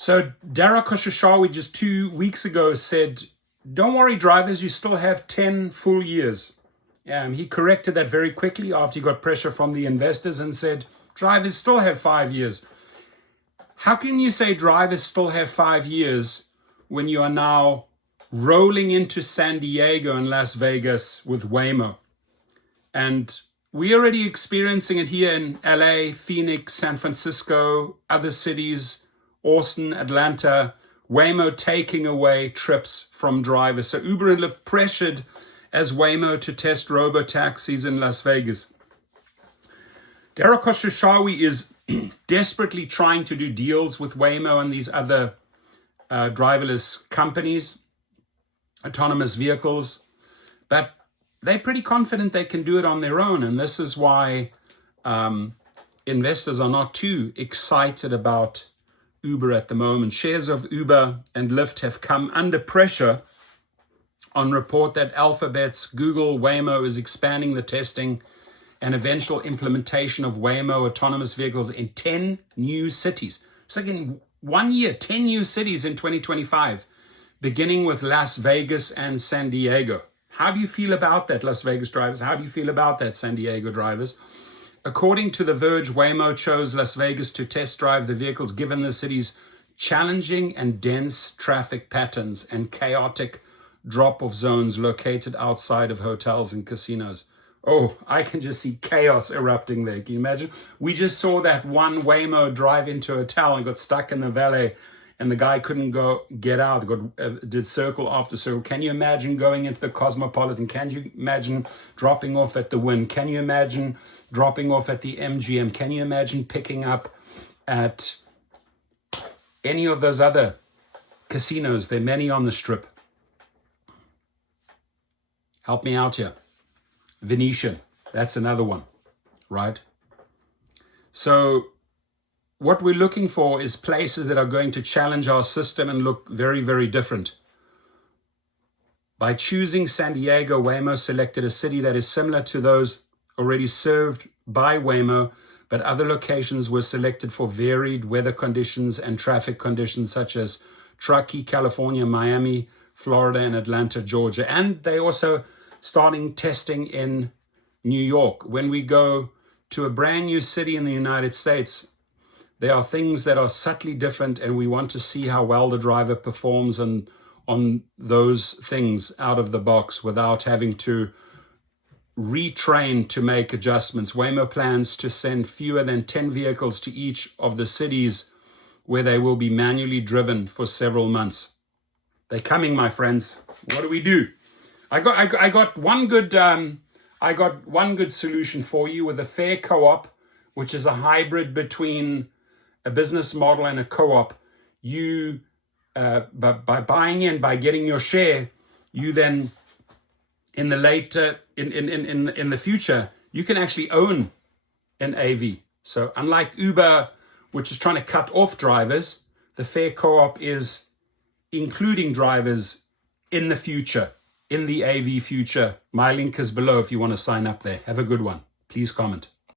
So Dara Khosrowshahi just 2 weeks ago said, don't worry, drivers, you still have 10 full years. He corrected that very quickly after he got pressure from the investors and said, drivers still have 5 years. How can you say drivers still have 5 years when you are now rolling into San Diego and Las Vegas with Waymo? And we're already experiencing it here in LA, Phoenix, San Francisco, other cities, Austin, Atlanta, Waymo taking away trips from drivers. So Uber and Lyft pressured as Waymo to test robotaxis in Las Vegas. Dara Khosrowshahi is desperately trying to do deals with Waymo and these other driverless companies, autonomous vehicles, but they're pretty confident they can do it on their own. And this is why investors are not too excited about Uber at the moment. Shares of Uber and Lyft have come under pressure on report that Alphabet's Google Waymo is expanding the testing and eventual implementation of Waymo autonomous vehicles in 10 new cities. It's like in 1 year, 10 new cities in 2025, beginning with Las Vegas and San Diego. How do you feel about that, Las Vegas drivers? How do you feel about that, San Diego drivers? According to The Verge, Waymo chose Las Vegas to test drive the vehicles given the city's challenging and dense traffic patterns and chaotic drop-off zones located outside of hotels and casinos. Oh, I can just see chaos erupting there. Can you imagine? We just saw that one Waymo drive into a hotel and got stuck in the valet, and the guy couldn't get out. Did circle after circle. Can you imagine going into the Cosmopolitan? Can you imagine dropping off at the Wynn? Can you imagine dropping off at the MGM? Can you imagine picking up at any of those other casinos? There are many on the Strip. Help me out here. Venetian, that's another one, right? So what we're looking for is places that are going to challenge our system and look very, very different. By choosing San Diego, Waymo selected a city that is similar to those already served by Waymo, but other locations were selected for varied weather conditions and traffic conditions such as Truckee, California, Miami, Florida, and Atlanta, Georgia. And they also starting testing in New York. When we go to a brand new city in the United States, there are things that are subtly different, and we want to see how well the driver performs on those things out of the box without having to retrain to make adjustments. Waymo plans to send fewer than 10 vehicles to each of the cities where they will be manually driven for several months. They're coming, my friends. What do we do? I got one good solution for you with a fair co-op, which is a hybrid between a business model and a co-op. You by buying in, by getting your share, you then in the future you can actually own an AV. So unlike Uber, which is trying to cut off drivers, the fair co-op is including drivers in the future. In the AV future. My link is below if you want to sign up there. Have a good one. Please comment.